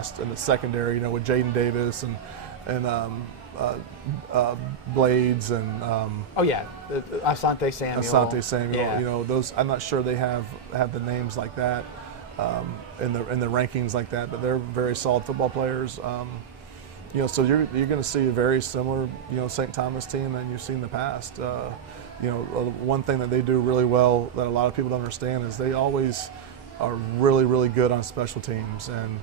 in the secondary, with Jaden Davis and Blades and Asante Samuel. Yeah. Those, I'm not sure they have the names like that in the rankings like that, but they're very solid football players. So you're going to see a very similar St. Thomas team than you've seen in the past. One thing that they do really well that a lot of people don't understand is they always are really, really good on special teams, and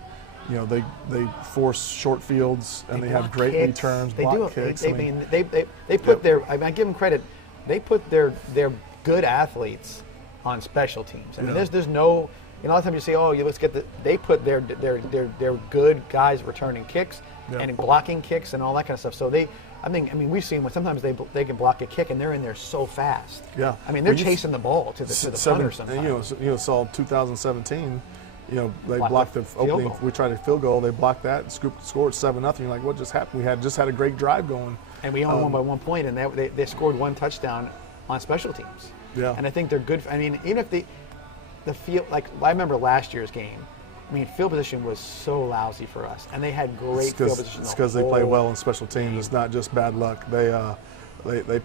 they force short fields and they have great kicks. returns. They block do. Kicks. They put their. I give them credit. They put their good athletes on special teams. I mean, there's no. A lot of times you say, let's get the. They put their good guys returning kicks and blocking kicks and all that kind of stuff. So we've seen when sometimes they can block a kick and they're in there so fast. Yeah. I mean, they're chasing the ball to the punter sometimes. Saw 2017. They blocked the opening. We tried a field goal. They blocked that. Scored 7-0. You're like, what just happened? We had just had a great drive going. And we only won by 1 point, and they scored 1 touchdown on special teams. Yeah. And I think they're good. Even if the field, like I remember last year's game. Field position was so lousy for us, and they had great field position. It's because they play well in special teams. It's not just bad luck. They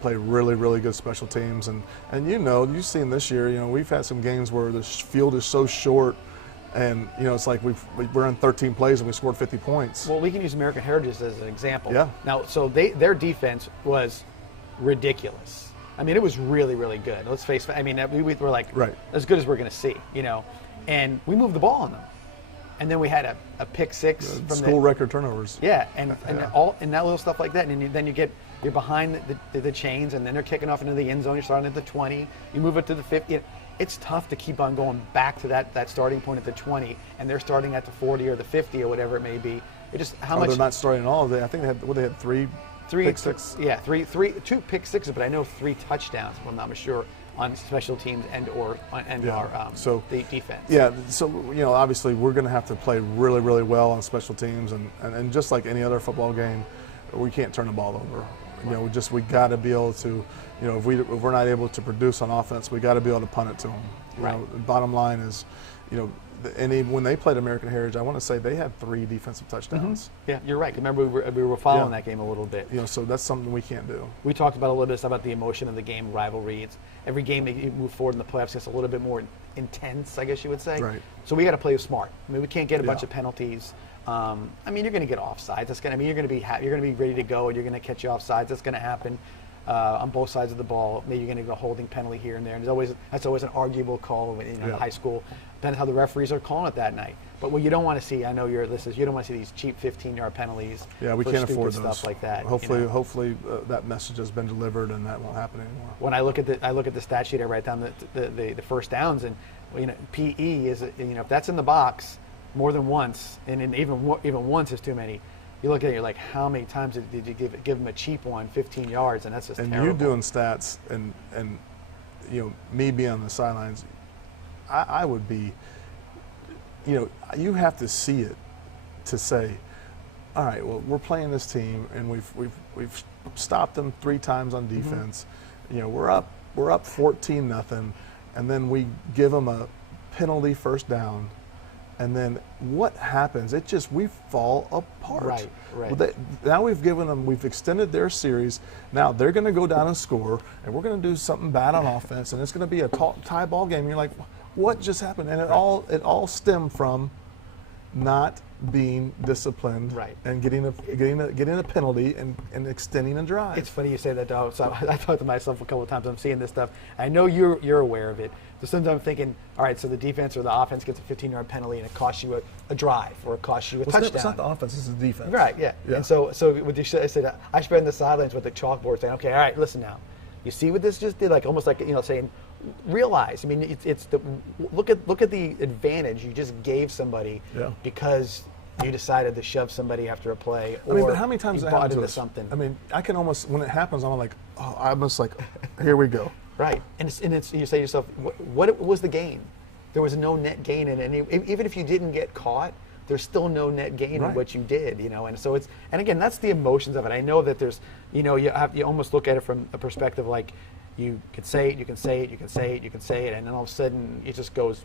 play really, really good special teams, and you've seen this year. We've had some games where the field is so short. And, it's like we're in 13 plays and we scored 50 points. Well, we can use American Heritage as an example. Yeah. Now, so their defense was ridiculous. It was really, really good. Let's face it. We were like as good as we're going to see, And we moved the ball on them. And then we had a pick six from school record turnovers. Yeah, and that little stuff like that. And then you're behind the chains, and then they're kicking off into the end zone. You're starting at the 20. You move it to the 50. It's tough to keep on going back to that starting point at the 20, and they're starting at the 40 or the 50 or whatever it may be. It just they're not starting at all. I think they had three pick six. Yeah, two pick sixes, but I know 3 touchdowns. If I'm not sure on special teams our the defense. Yeah, so obviously we're going to have to play really, really well on special teams, and just like any other football game, we can't turn the ball over. We got to be able to, if we're not able to produce on offense, we got to be able to punt it to them. The bottom line is, when they played American Heritage, I want to say they had 3 defensive touchdowns. Mm-hmm. Yeah, you're right. Remember, we were following that game a little bit. So that's something we can't do. We talked about a little bit about the emotion of the game, rivalry. Every game that you move forward in the playoffs gets a little bit more intense, I guess you would say. Right. So we got to play smart. We can't get a bunch of penalties. You're going to get offsides. You're going to be ready to go, and you're going to catch you offsides. That's going to happen on both sides of the ball. Maybe you're going to get a holding penalty here and there. And that's always an arguable call in high school. Depends how the referees are calling it that night. But what you don't want to see, I know your list is, you don't want to see these cheap 15-yard penalties. Yeah, we can't afford those. Stuff like that. Hopefully that message has been delivered and that won't happen anymore. When I look at the stat sheet, I write down the first downs, and PE is if that's in the box more than once, and even once is too many. You look at it, you're like, how many times did you give them a cheap one, 15 yards, and that's just terrible. And you doing stats, and me being on the sidelines, I would be, you have to see it to say, all right, well, we're playing this team, and we've stopped them 3 times on defense. Mm-hmm. We're up 14-0, and then we give them a penalty first down. And then what happens? We fall apart. Right. Now we've extended their series. Now they're going to go down and score, and we're going to do something bad on offense, and it's going to be a tie ball game. And you're like, what just happened? And it all stemmed from not being disciplined, and getting a penalty and extending a drive. It's funny you say that, dog. So I thought to myself a couple of times, I'm seeing this stuff. I know you're aware of it. So sometimes I'm thinking, all right, so the defense or the offense gets a 15-yard penalty and it costs you a drive or it costs you a touchdown. It's not the offense, it's the defense. Right, yeah. And so with I said, I should be on the sidelines with the chalkboard saying, okay, all right, listen now. You see what this just did? Almost like saying, realize. Look at the advantage you just gave somebody because you decided to shove somebody after a play. But how many times you that bought happens into to us? something? I can almost, when it happens, I'm like, here we go. Right, and you say to yourself, what was the gain? There was no net gain in any. Even if you didn't get caught, there's still no net gain in what you did, And so and again, that's the emotions of it. I know that there's, you almost look at it from a perspective like you can say it, you can say it, you can say it, you can say it, and then all of a sudden it just goes,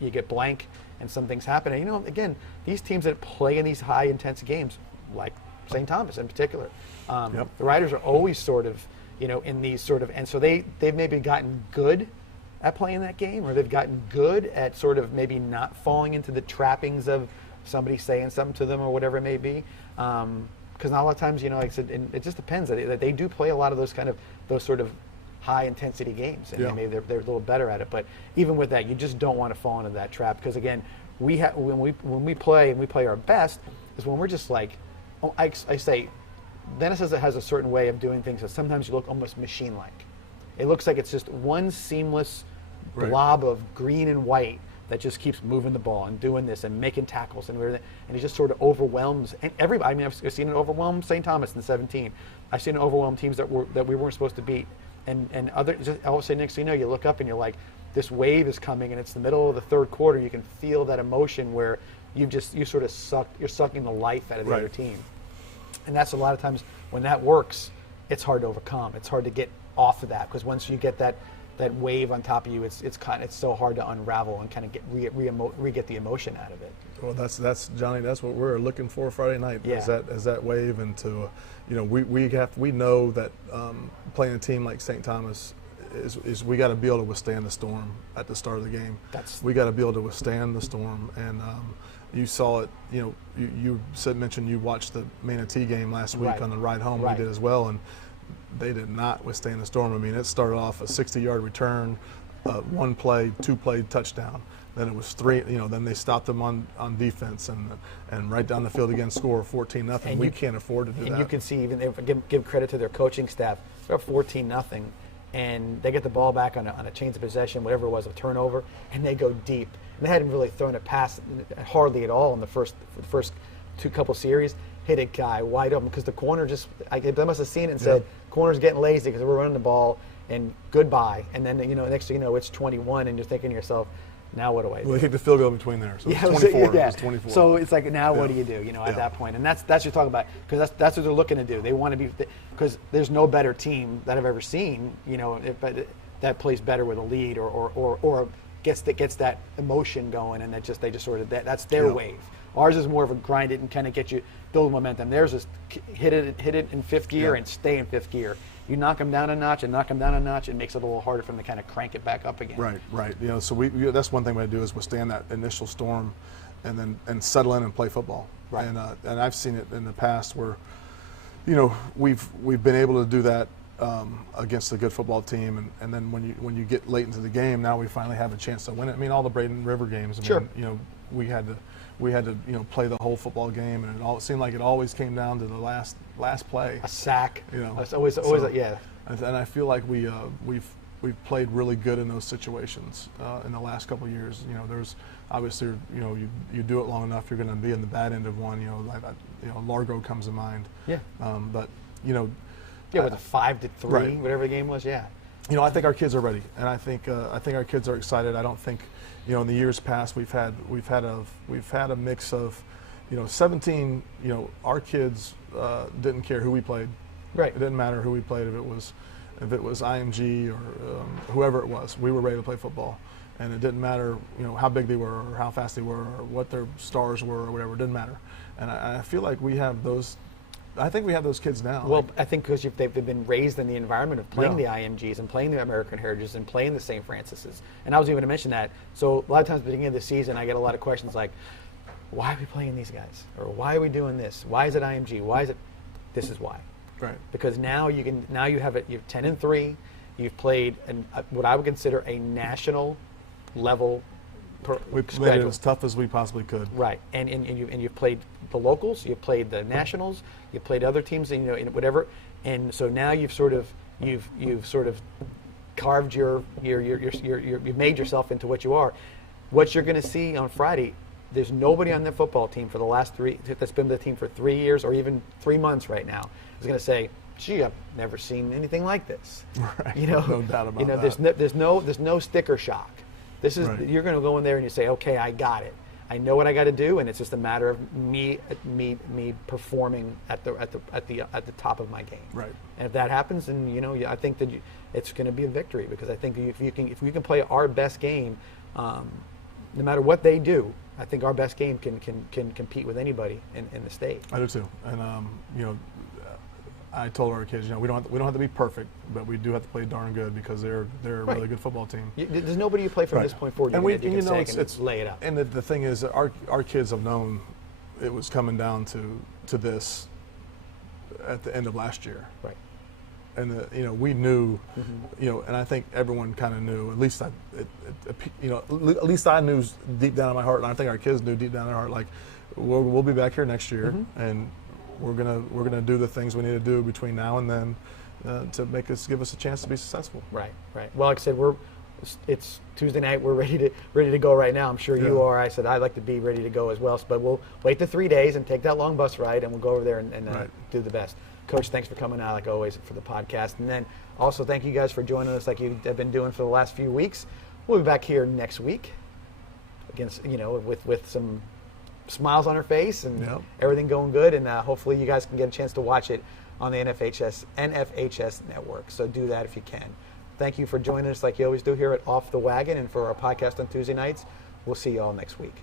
you get blank, and some things happen. And, again, these teams that play in these high intense games, like St. Thomas in particular, the riders are always sort of, in these sort of, and so they've maybe gotten good at playing that game, or they've gotten good at sort of maybe not falling into the trappings of somebody saying something to them or whatever it may be. Because not a lot of times, like I said, it just depends. That they do play a lot of those sort of high intensity games, and maybe they're a little better at it. But even with that, you just don't want to fall into that trap, because again, when we play our best is when we're just like, I say, Venice has a certain way of doing things that sometimes you look almost machine-like. It looks like it's just one seamless blob of green and white that just keeps moving the ball and doing this and making tackles and everything, and it just sort of overwhelms. And everybody, I mean, I've seen it overwhelm St. Thomas in 17. I've seen it overwhelm teams that we weren't supposed to beat, and other. Just all of a sudden, next thing you know, you look up and you're like, this wave is coming, and it's the middle of the third quarter. You can feel that emotion where you're sucking the life out of the other team, and that's a lot of times when that works, it's hard to overcome. It's hard to get off of that, because once you get that wave on top of you, it's so hard to unravel and kind of get the emotion out of it. Well, that's Johnny. That's what we're looking for Friday night. Yeah. Is that wave, and to, we know that playing a team like St. Thomas is we got to be able to withstand the storm at the start of the game. We got to be able to withstand the storm, and you saw it. You mentioned you watched the Manatee game last week on the ride home. We did as well, and they did not withstand the storm. I mean, it started off a 60-yard return, one play, two play touchdown. Then it was three. Then they stopped them on defense, and right down the field again, score 14-0. We can't afford to do that. And you can see, even give credit to their coaching staff. They're 14-0, and they get the ball back on a change of possession, whatever it was, a turnover, and they go deep. And they hadn't really thrown a pass hardly at all in the first two couple series. Hit a guy wide open, because the corner they must have seen it and said, corner's getting lazy because we're running the ball, and goodbye. And then, next thing you know, it's 21, and you're thinking to yourself, now what do I do? Well, they kicked the field goal between there, so it's 24. It was 24. So it's like, now what do you do, at that point? And that's what you're talking about, because that's what they're looking to do. They want to be, because there's no better team that I've ever seen, that plays better with a lead or gets that emotion going, and they just sort of, that's their wave. Ours is more of a grind it and kind of get you, build momentum. Theirs is hit it in fifth gear and stay in fifth gear. You knock them down a notch, it makes it a little harder for them to kind of crank it back up again. Right. So that's one thing we do is withstand that initial storm, and settle in and play football. Right. And I've seen it in the past where, we've been able to do that against a good football team, and then when you get late into the game, now we finally have a chance to win it. I mean, all the Braden River games. We had to play the whole football game, and it seemed like it always came down to the last play. A sack. It's always yeah. And I feel like we've played really good in those situations in the last couple of years. There's obviously you do it long enough, you're going to be in the bad end of one. Largo comes to mind. Yeah. But with a 5-3, whatever the game was. Yeah. I think our kids are ready, and I think our kids are excited. I don't think, in the years past we've had a mix of, 17. Our kids didn't care who we played. Right. It didn't matter who we played. If it was IMG or whoever it was, we were ready to play football, and it didn't matter, how big they were or how fast they were or what their stars were or whatever. It didn't matter, and I feel like we have those. I think we have those kids now. Well, I think because they've been raised in the environment of playing the IMGs and playing the American Heritages and playing the St. Francis's. And I was even going to mention that. So a lot of times at the beginning of the season, I get a lot of questions like, why are we playing these guys? Or why are we doing this? Why is it IMG? Why is it? This is why. Right. Because now you have 10-3. You've played what I would consider a national level. We played it as tough as we possibly could. Right, and you've played the locals, you've played the nationals, you've played other teams, and whatever, and so now you've sort of carved you've made yourself into what you are. What you're going to see on Friday, there's nobody on the football team for the last that's been the team for 3 years or even 3 months right now is going to say, gee, I've never seen anything like this. Right. No doubt about that. There's no sticker shock. This is You're going to go in there and you say, okay, I got it. I know what I got to do, and it's just a matter of me performing at the top of my game. Right. And if that happens, then I think that it's going to be a victory, because I think if we can play our best game, no matter what they do, I think our best game can compete with anybody in the state. I do too. And I told our kids, we don't have to be perfect, but we do have to play darn good because they're a really good football team. There's nobody you play from this point forward. And it's lay it up. And the thing is, that our kids have known it was coming down to this at the end of last year. Right. And we knew, and I think everyone kind of knew. At least at least I knew deep down in my heart, and I think our kids knew deep down in their heart, like we'll be back here next year, and we're gonna do the things we need to do between now and then to give us a chance to be successful. Right. Well, like I said, it's Tuesday night. We're ready to go right now. I'm sure you are. I said I'd like to be ready to go as well. But we'll wait the 3 days and take that long bus ride, and we'll go over there and do the best. Coach, thanks for coming out like always for the podcast, and then also thank you guys for joining us like you have been doing for the last few weeks. We'll be back here next week, against with some smiles on our face and everything going good, and hopefully you guys can get a chance to watch it on the NFHS network. So do that if you can. Thank you for joining us like you always do here at Off the Wagon and for our podcast on Tuesday nights. We'll see you all next week.